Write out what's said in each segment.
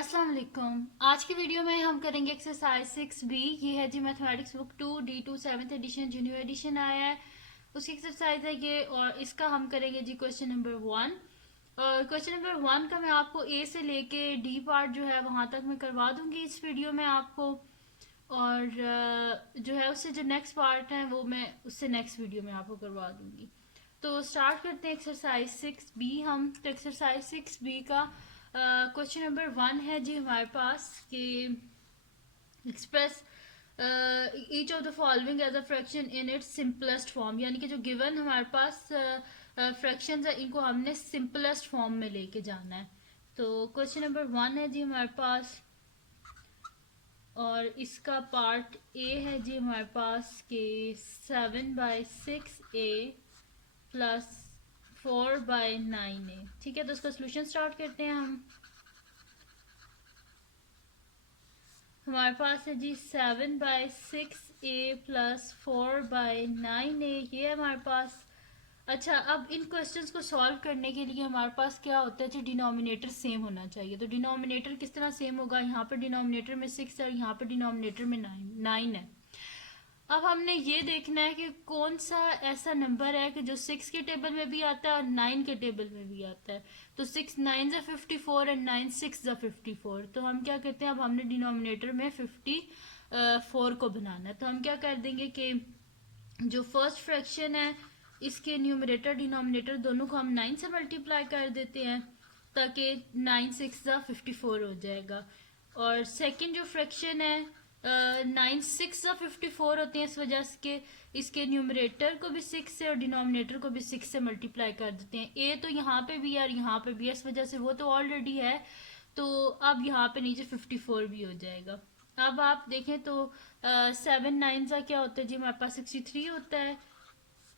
अस्सलाम वालेकुम। आज की वीडियो में हम करेंगे एक्सरसाइज 6B। ये है जी mathematics book 2 D2 7th edition junior edition आया है, उसकी एक्सरसाइज है ये। और इसका हम करेंगे जी क्वेश्चन नंबर 1। और क्वेश्चन नंबर 1 का मैं आपको ए से लेके डी पार्ट जो है वहाँ तक मैं करवा दूंगी इस वीडियो में आपको। और जो है उससे जो नेक्स्ट पार्ट है वो मैं उससे नेक्स्ट वीडियो में आपको करवा दूंगी। तो स्टार्ट करते हैं एक्सरसाइज 6B हम। तो एक्सरसाइज 6B का क्वेश्चन नंबर 1 है जी हमारे पास कि express each of the following as a fraction in its simplest form, यानी कि जो गिवन हमारे पास फ्रैक्शंस है इनको हमने सिंपलेस्ट फॉर्म में लेके जाना है। तो क्वेश्चन नंबर 1 है जी हमारे पास, और इसका पार्ट ए है जी हमारे पास कि 7/6A प्लस 4/9A। ठीक है, तो इसका सोल्यूशन स्टार्ट करते हैं हम। हमारे पास है जी 7/6A प्लस 4/9A, ये है हमारे पास। अच्छा, अब इन क्वेश्चंस को सॉल्व करने के लिए हमारे पास क्या होता है जी, डिनोमिनेटर सेम होना चाहिए। तो डिनोमिनेटर किस तरह सेम होगा, यहाँ पर डिनोमिनेटर में 6 है और यहाँ पर डिनोमिनेटर में 9 है। अब हमने ये देखना है कि कौन सा ऐसा नंबर है कि जो 6 के टेबल में भी आता है और 9 के टेबल में भी आता है। तो 6 9 ज़ा 54 एंड 9 6 ज़ा 54। तो हम क्या करते हैं, अब हमने डिनोमिनेटर में 54 को बनाना है। तो हम क्या कर देंगे कि जो फर्स्ट फ्रैक्शन है इसके न्यूमरेटर डिनोमिनेटर दोनों को हम 9 से मल्टीप्लाई कर देते हैं, ताकि 9 6 ज़ा 54 हो जाएगा। और सेकंड जो फ्रैक्शन है 9 6 ज़ा 54 होते हैं, इस वजह से कि इसके न्यूमरेटर को भी 6 से और डिनोमिनेटर को भी 6 से मल्टीप्लाई कर देते हैं। ए तो यहाँ पे भी है और यहाँ पे भी है, इस वजह से वो तो ऑलरेडी है, तो अब यहाँ पे नीचे 54 भी हो जाएगा। अब आप देखें तो 7 9 ज़ा क्या होता है जी, हमारे पास 63 होता है,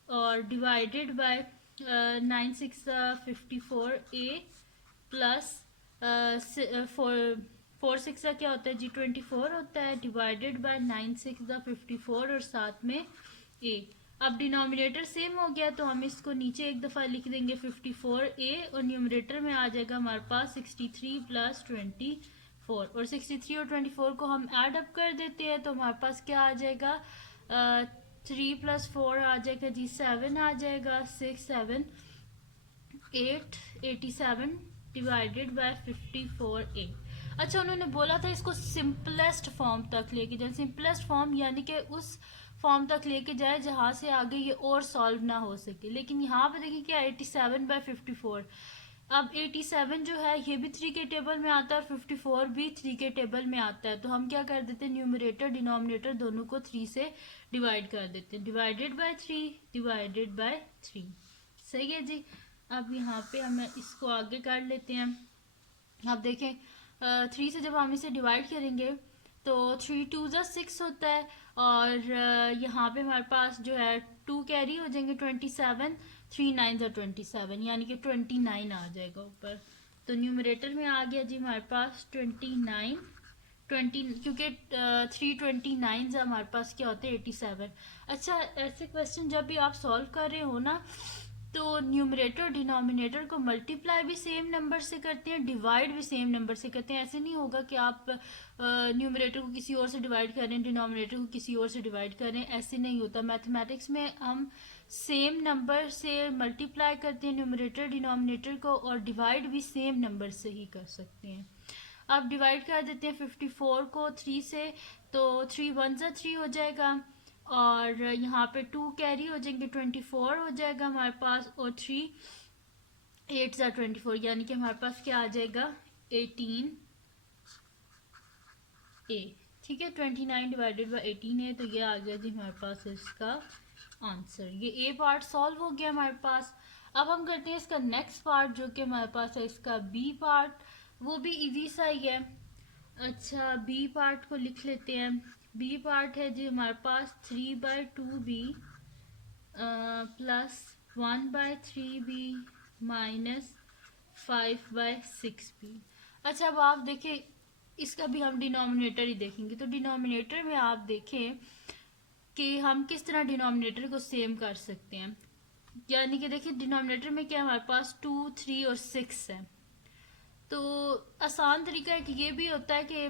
और डिवाइडेड बाय 9 6 54A प्लस 4 6 का क्या होता है जी 24 होता है, डिवाइडेड बाय 9 6 54 और साथ में A। अब डिनोमिनेटर सेम हो गया तो हम इसको नीचे एक दफ़ा लिख देंगे 54A, और न्यूमरेटर में आ जाएगा हमारे पास 63 प्लस 24। और 63 और 24 को हम ऐड अप कर देते हैं, तो हमारे पास क्या आ जाएगा, 3 प्लस 4 आ जाएगा जी 7 आ जाएगा, 6 7 8 87 डिवाइडेड बाय 54A। अच्छा, उन्होंने बोला था इसको सिंपलेस्ट फॉर्म तक लेके जाए। सिंपलेस्ट फॉर्म यानी कि उस फॉर्म तक लेके जाए जहाँ से आगे ये और सॉल्व ना हो सके। लेकिन यहाँ पे देखिए क्या 87/54। अब 87 जो है ये भी 3 के टेबल में आता है और 54 भी 3 के टेबल में आता है। तो हम क्या कर देते हैं, न्यूमरेटर डिनोमिनेटर दोनों को 3 से डिवाइड कर देते हैं। Divided by 3 divided by 3। सही है जी। अब यहाँ पे हम इसको आगे कर लेते हैं। अब देखें 3 से जब हम इसे डिवाइड करेंगे तो 3 2 ज़ा 6 होता है, और यहाँ पे हमारे पास जो है 2 कैरी हो जाएंगे 27, 3 9 ज़ा 27, यानी कि 29 आ जाएगा ऊपर। तो न्यूमरेटर में आ गया जी हमारे पास 29 20, क्योंकि 329 ज़ा हमारे पास क्या होते हैं 87। अच्छा, ऐसे क्वेश्चन जब भी आप सॉल्व कर रहे हो ना, तो न्यूमरेटर और डिनोमिनेटर को मल्टीप्लाई भी सेम नंबर से करते हैं, डिवाइड भी सेम नंबर से करते हैं। ऐसे नहीं होगा कि आप न्यूमरेटर को किसी और से डिवाइड कर रहे हैं, डिनोमिनेटर को किसी और से डिवाइड कर रहे हैं, ऐसे नहीं होता। मैथमेटिक्स में हम सेम नंबर से मल्टीप्लाई करते हैं न्यूमरेटर डिनोमिनेटर को, और डिवाइड भी सेम नंबर से ही कर सकते हैं। अब डिवाइड कर देते हैं 54 को 3 से, तो 3 1 ज़ा 3 हो जाएगा, और यहाँ पे 2 कैरी हो जाएंगे 24 हो जाएगा हमारे पास, और 3 8 ज़ा 24, यानी कि हमारे पास क्या आ जाएगा 18A। ठीक है, 29 डिवाइडेड बाई 18 है, तो ये आ गया जी हमारे पास इसका आंसर। ये ए पार्ट सॉल्व हो गया हमारे पास। अब हम करते हैं इसका नेक्स्ट पार्ट जो कि हमारे पास है इसका बी पार्ट। वो भी इजी सा ही है। अच्छा, बी पार्ट को लिख लेते हैं। बी पार्ट है जी हमारे पास 3/2B plus 1/3B minus 5/6B। अच्छा, अब आप देखें इसका भी हम डिनोमिनेटर ही देखेंगे। तो डिनोमिनेटर में आप देखें कि हम किस तरह डिनोमिनेटर को सेम कर सकते हैं। यानी कि देखिए डिनोमिनेटर में क्या हमारे पास 2 3 और 6 है, तो आसान तरीका है कि ये भी होता है कि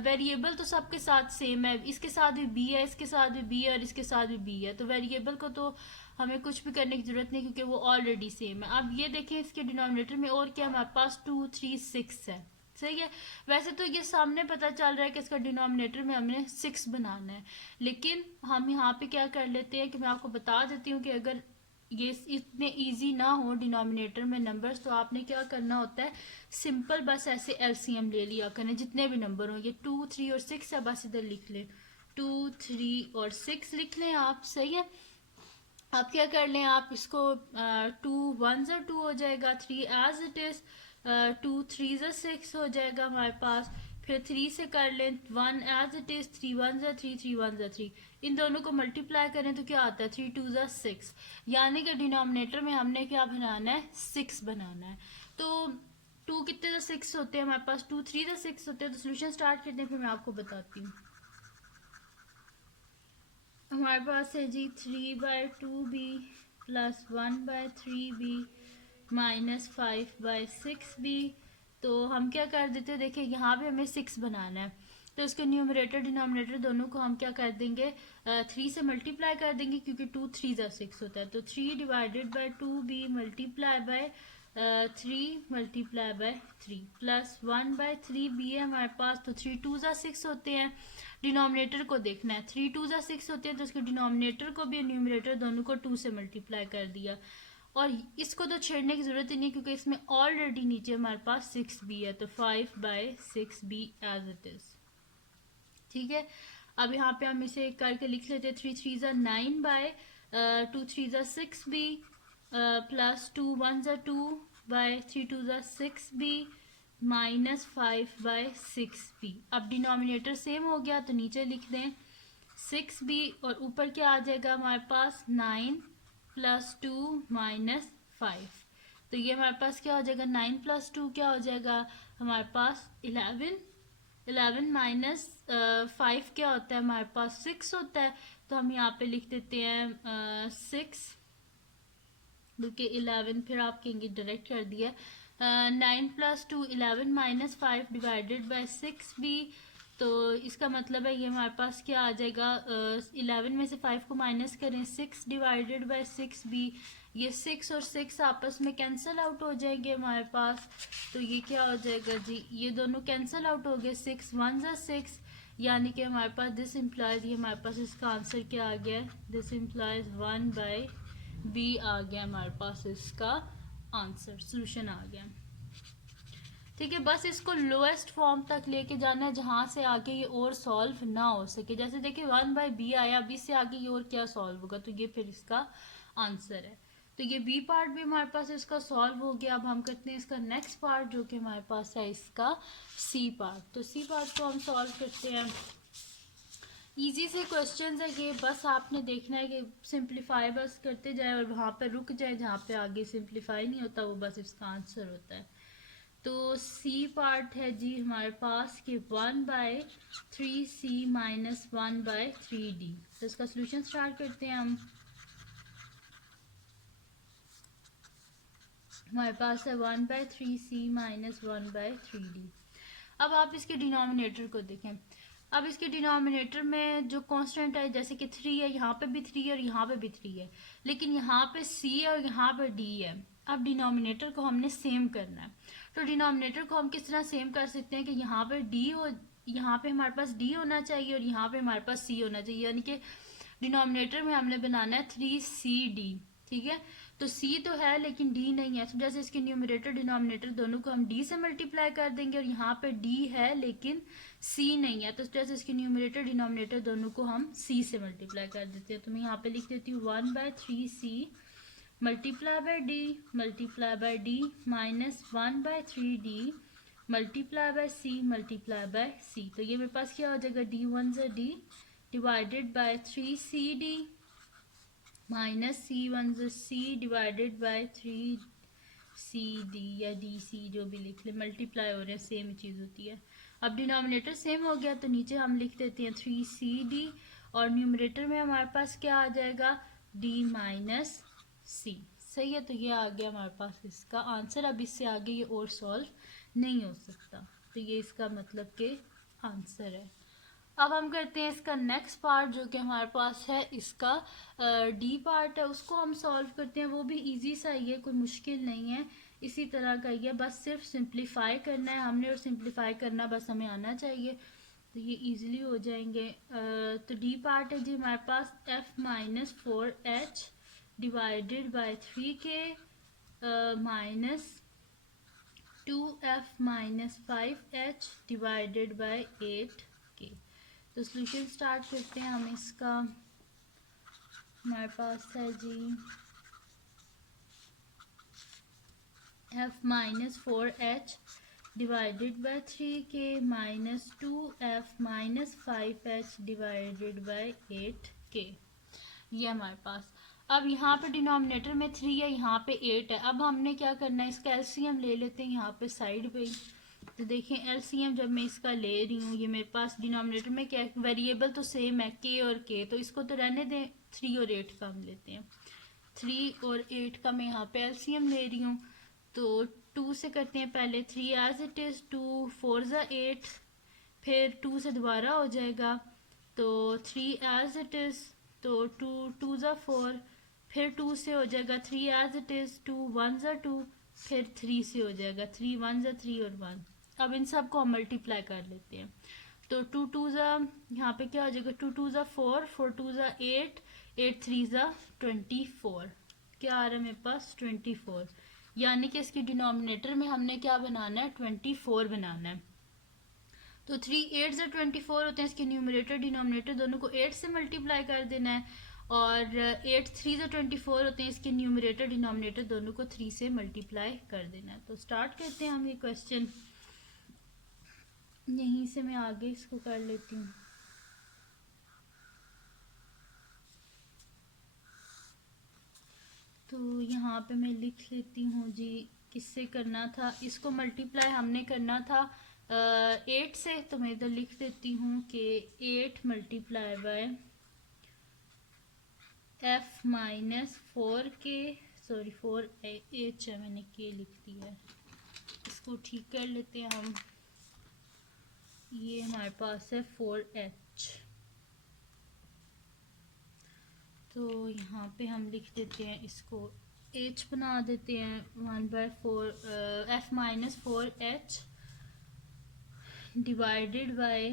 वेरिएबल तो सबके साथ सेम है, इसके साथ भी बी है, इसके साथ भी बी है और इसके साथ भी बी है, तो वेरिएबल को तो हमें कुछ भी करने की ज़रूरत नहीं क्योंकि वो ऑलरेडी सेम है। अब ये देखें इसके डिनोमिनेटर में और क्या हमारे पास 2 3 6 है, सही है। वैसे तो ये सामने पता चल रहा है कि इसका डिनोमिनेटर में हमने 6 बनाना है, लेकिन हम यहाँ पे क्या कर लेते हैं कि मैं आपको बता देती हूँ कि अगर ये इतने इजी ना हो डिनोमिनेटर में नंबर्स, तो आपने क्या करना होता है, सिंपल बस ऐसे एलसीएम ले लिया करें जितने भी नंबर हो। ये 2 3 और 6 है, बस इधर लिख लें 2 3 और 6 लिख लें आप, सही है। आप क्या कर लें, आप इसको 2 1 ज़ा 2 हो जाएगा, 3 एज इट इज़, 2 3 ज़ा 6 हो जाएगा हमारे पास, फिर 3 से कर लें 1 एज इट इज़, 3 1 ज़ा 3 3 1 ज़ा 3, इन दोनों को मल्टीप्लाई करें तो क्या आता है 3 2 ज़ा 6, यानी कि डिनोमिनेटर में हमने क्या बनाना है 6 बनाना है। तो 2 कितने ज़ा 6 होते हैं हमारे पास, 2 3 ज़ा 6 होते हैं। तो सोल्यूशन स्टार्ट करते हैं, फिर मैं आपको बताती हूँ। हमारे पास है जी 3/2b plus 1/3b minus 5/6b। तो हम क्या कर देते हैं, देखिए यहाँ पे हमें 6 बनाना है, तो इसके न्यूमरेटर डिनोमिनेटर दोनों को हम क्या कर देंगे 3 से मल्टीप्लाई कर देंगे क्योंकि 2 3 ज़ा 6 होता है। तो 3 divided by 2b multiply by 3 multiply by 3 plus 1/3b है हमारे पास। तो 3 2 ज़ा 6 होते हैं, डिनोमिनेटर को देखना है, 3 2 ज़ा 6 होते हैं, तो इसके डिनोमिनेटर को भी न्यूमरेटर दोनों को 2 से मल्टीप्लाई कर दिया। और इसको तो छेड़ने की ज़रूरत ही नहीं क्योंकि इसमें ऑलरेडी नीचे हमारे पास 6b है, तो 5/6b एज इट इज़, ठीक है। अब यहाँ पे हम इसे करके लिख लेते हैं 3 3 ज़ा 9/2 3 ज़ा 6b प्लस 2 1 ज़ा 2/3 2 ज़ा 6b माइनस 5/6b। अब डिनोमिनेटर सेम हो गया तो नीचे लिख दें 6b और ऊपर क्या आ जाएगा हमारे पास 9 प्लस 2 माइनस 5। तो ये हमारे पास क्या हो जाएगा 9 प्लस 2 क्या हो जाएगा हमारे पास 11, 11 माइनस 5 क्या होता है हमारे पास 6 होता है। तो हम यहाँ पे लिख देते हैं 6 बल्कि 11, फिर आप कहेंगे डायरेक्ट कर दिया। 9 plus 2 11 minus 5 divided by 6b। तो इसका मतलब है ये हमारे पास क्या आ जाएगा 11 में से 5 को माइनस करें 6 डिवाइडेड बाई 6b, ये 6 और 6 आपस में कैंसिल आउट हो जाएंगे हमारे पास। तो ये क्या हो जाएगा जी, ये दोनों कैंसिल आउट हो गए, 6 1 ज़ा 6, यानी कि हमारे पास दिस इम्प्लाइज, ये हमारे पास इसका आंसर क्या आ गया, दिस इम्प्लाइज 1/b आ गया हमारे पास, इसका आंसर सोल्यूशन आ गया, ठीक है। बस इसको लोएस्ट फॉर्म तक लेके जाना है जहाँ से आगे ये और सॉल्व ना हो सके। जैसे देखिए 1/b आया, अब इससे आगे ये और क्या सॉल्व होगा, तो ये फिर इसका आंसर है। तो ये बी पार्ट भी हमारे पास इसका सॉल्व हो गया। अब हम करते हैं इसका नेक्स्ट पार्ट जो कि हमारे पास है इसका सी पार्ट। तो सी पार्ट को हम सॉल्व करते हैं। इजी से क्वेश्चन है ये, बस आपने देखना है कि सिंप्लीफाई बस करते जाए और वहाँ पर रुक जाए जहाँ पे आगे सिंप्लीफाई नहीं होता, वो बस इसका आंसर होता है। तो सी पार्ट है जी हमारे पास कि 1/3c माइनस 1/3d। तो इसका सोल्यूशन स्टार्ट करते हैं हम। हमारे पास है 1/3c माइनस 1/3d। अब आप इसके डिनोमिनेटर को देखें। अब इसके डिनोमिनेटर में जो कांस्टेंट है, जैसे कि 3 है, यहाँ पे भी 3 है और यहाँ पे भी 3 है, लेकिन यहाँ पे c है और यहाँ पे d है। अब डिनोमिनेटर को हमने सेम करना है। तो डिनोमिनेटर को हम किस तरह सेम कर सकते हैं कि यहाँ पे d हो, यहाँ पे हमारे पास d होना चाहिए और यहाँ पे हमारे पास c होना चाहिए, यानी कि डिनोमिनेटर में हमने बनाना है 3cd, ठीक है। तो c तो है लेकिन d नहीं है, तो जैसे इसके न्यूमरेटर डिनोमिनेटर दोनों को हम d से मल्टीप्लाई कर देंगे और यहाँ पे d है लेकिन c नहीं है, तो जैसे इसके न्यूमरेटर डिनोमिनेटर दोनों को हम c से मल्टीप्लाई कर देते हैं। तो मैं यहाँ पे लिख देती हूँ 1/3c multiply by d multiply by d minus 1/3d multiply by c multiply by c। तो ये मेरे पास क्या हो जाएगा d 1 ज़ा d divided by 3cd minus c 1 ज़ा c डिवाइडेड बाय 3cd या dc, जो भी लिख ले, मल्टीप्लाई हो रहे हैं, सेम चीज़ होती है। अब डिनोमिनेटर सेम हो गया तो नीचे हम लिख देते हैं 3cd और न्यूमरेटर में हमारे पास क्या आ जाएगा d माइनस c, सही है। तो ये आ गया हमारे पास इसका आंसर। अब इससे आगे ये और सॉल्व नहीं हो सकता। तो ये इसका मतलब के आंसर है। अब हम करते हैं इसका नेक्स्ट पार्ट जो कि हमारे पास है इसका डी पार्ट है, उसको हम सॉल्व करते हैं। वो भी इजी सा ही है, कोई मुश्किल नहीं है, इसी तरह का ही है, बस सिर्फ सिंप्लीफाई करना है हमने, और सिंप्लीफाई करना बस हमें आना चाहिए, तो ये इजीली हो जाएंगे। तो डी पार्ट है जी हमारे पास f-4h divided by 3k minus 2f-5h divided by 8k। तो सोल्यूशन स्टार्ट करते हैं हम इसका। हमारे पास है जी f-4h divided by 3k minus 2f-5h divided by 8k, ये हमारे पास। अब यहाँ पे डिनोमिनेटर में 3 है, यहाँ पे 8 है। अब हमने क्या करना है, इसका एलसीएम ले लेते हैं यहाँ पे साइड पे। तो देखें एलसीएम जब मैं इसका ले रही हूँ, ये मेरे पास डिनोमिनेटर में क्या वेरिएबल तो सेम है के और के, तो इसको तो रहने दें, 3 और 8 का हम लेते हैं। 3 और 8 का मैं यहाँ पे एलसीएम ले रही हूँ, तो 2 से करते हैं पहले, 3 एज इट इज़, 2 4 ज़ा 8, फिर 2 से दोबारा हो जाएगा, तो 3 एज इट इज़, तो 2 2 ज़ा 4, फिर 2 से हो जाएगा 3 एज इट इज़, 2 1 ज़ा 2, फिर 3 से हो जाएगा 3 1 ज़ा 3 और 1। अब इन सब को हम मल्टीप्लाई कर लेते हैं, तो 2 2 ज़ा, यहाँ पे क्या हो जाएगा, 2 2 ज़ा 4, 4 2 ज़ा 8, 8 3 ज़ा 24, क्या आ रहा है मेरे पास 24, यानी कि इसकी डिनोमिनेटर में हमने क्या बनाना है, 24 बनाना है। तो 3 8 ज़ा 24 होते हैं, इसके न्यूमरेटर डिनोमिनेटर दोनों को 8 से मल्टीप्लाई कर देना है, और 8 3 ज़ा 24 होते हैं, इसके न्यूमरेटर डिनोमिनेटर दोनों को 3 से मल्टीप्लाई कर देना है। तो स्टार्ट करते हैं हम ये क्वेश्चन, यहीं से मैं आगे इसको कर लेती हूँ। तो यहाँ पे मैं लिख लेती हूँ जी, किससे करना था इसको मल्टीप्लाई, हमने करना था 8 से, तो मैं इधर लिख देती हूँ कि 8 multiply by f-4k, sorry 4h है, मैंने के लिख दिया है, इसको ठीक कर लेते हैं हम। ये हमारे पास है 4h, तो यहाँ पे हम लिख देते हैं इसको h बना देते हैं 1/4 f-4h divided by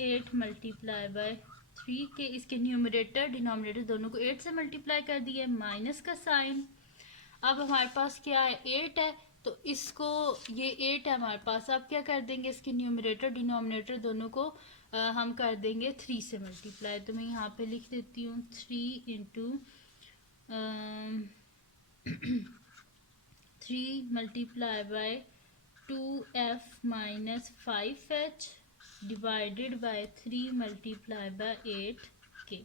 8 multiply by 3 के, इसके न्यूमरेटर डिनोमिनेटर दोनों को 8 से मल्टीप्लाई कर दिया, माइनस का साइन। अब हमारे पास क्या है 8 है, तो इसको ये 8 है हमारे पास, अब क्या कर देंगे, इसके न्यूमरेटर डिनोमिनेटर दोनों को हम कर देंगे 3 से मल्टीप्लाई। तो मैं यहाँ पे लिख देती हूँ 3 into 3 multiply by 2f-5h divided by 3 multiply by 8k।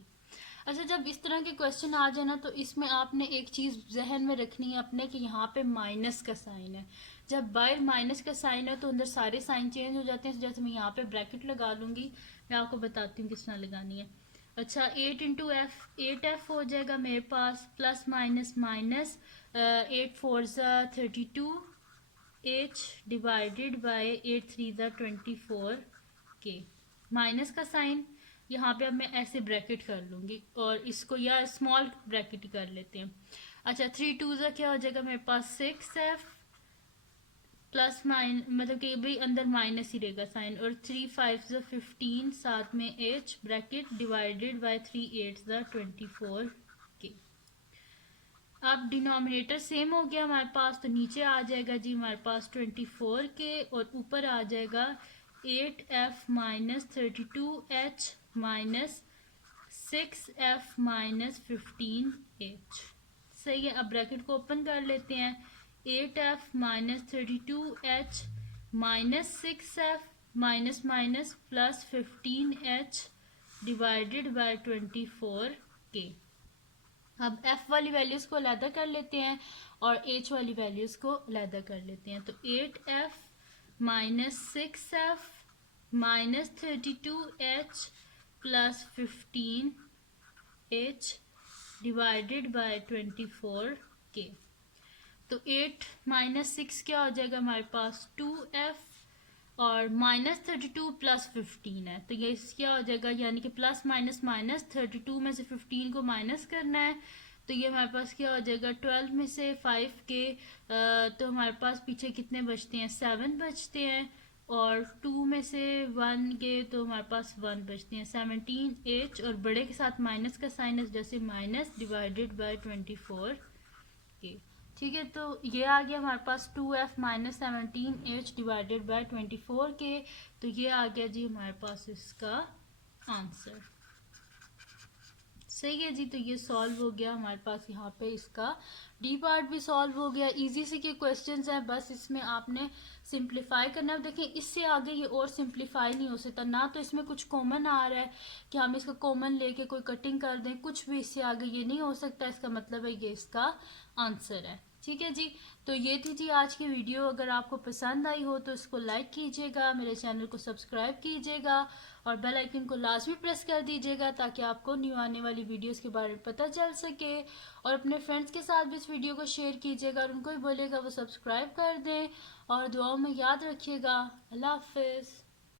अच्छा, जब इस तरह के क्वेश्चन आ जाए ना, तो इसमें आपने एक चीज़ जहन में रखनी है अपने कि यहाँ पे माइनस का साइन है। जब बाहर माइनस का साइन है तो अंदर सारे साइन चेंज हो जाते हैं। जैसे मैं यहाँ पे ब्रैकेट लगा लूँगी, मैं आपको बताती हूँ किस तरह लगानी है। अच्छा, 8 इंटू एफ, 8f हो जाएगा मेरे पास, प्लस माइनस माइनस, 8 4 ज़ा 32 h डिवाइडेड बाय 8 3 ज़ा 24 के, माइनस का साइन यहाँ पे अब मैं ऐसे ब्रैकेट कर लूँगी, और इसको या स्मॉल ब्रैकेट ही कर लेते हैं। अच्छा, 3 2 ज़ा क्या हो जाएगा मेरे पास 6f, प्लस मतलब कि भाई अंदर माइनस ही रहेगा साइन, और 3 5 ज़ा 15, साथ में h ब्रैकेट डिवाइडेड बाय 3 8 ज़ा 24 के। अब डिनोमिनेटर सेम हो गया हमारे पास, तो नीचे आ जाएगा जी हमारे पास 24 के, और ऊपर आ जाएगा 8f minus 32h minus 6f minus 15h। सही है, अब ब्रैकेट को ओपन कर लेते हैं, 8f minus 32h minus 6f minus minus plus 15h divided by 24 के। अब f वाली वैल्यूज़ को अलहदा कर लेते हैं और h वाली वैल्यूज़ को अलहदा कर लेते हैं। तो 8f minus 6f minus 32h plus 15h divided by 24 के। तो 8 माइनस 6 क्या हो जाएगा हमारे पास 2f, और -32 + 15 है, तो ये क्या हो जाएगा, यानी कि प्लस माइनस माइनस 32 में से 15 को माइनस करना है, तो ये हमारे पास क्या हो जाएगा 12 में से 5 के तो हमारे पास पीछे कितने बचते हैं 7 बचते हैं, और 2 में से 1 के तो हमारे पास 1 बचते हैं 17h, और बड़े के साथ माइनस का साइन है, जैसे माइनस डिवाइडेड बाय 24 के। ठीक है, तो ये आ गया हमारे पास 2f minus 17h divided by 24 के, तो ये आ गया जी हमारे पास इसका आंसर। सही है जी, तो ये सॉल्व हो गया हमारे पास, यहाँ पे इसका डी पार्ट भी सॉल्व हो गया। इजी से के क्वेश्चंस हैं, बस इसमें आपने सिंप्लीफाई करना है। देखें इससे आगे ये और सिंप्लीफाई नहीं हो सकता, ना तो इसमें कुछ कॉमन आ रहा है कि हम इसका कॉमन लेके कोई कटिंग कर दें, कुछ भी इससे आगे ये नहीं हो सकता। इसका मतलब है ये इसका आंसर है। ठीक है जी, तो ये थी जी आज की वीडियो। अगर आपको पसंद आई हो तो इसको लाइक कीजिएगा, मेरे चैनल को सब्सक्राइब कीजिएगा और बेल आइकन को लाजमी प्रेस कर दीजिएगा ताकि आपको न्यू आने वाली वीडियोस के बारे में पता चल सके। और अपने फ्रेंड्स के साथ भी इस वीडियो को शेयर कीजिएगा और उनको भी बोलिएगा वो सब्सक्राइब कर दें, और दुआओं में याद रखिएगा। अल्लाह हाफिज़।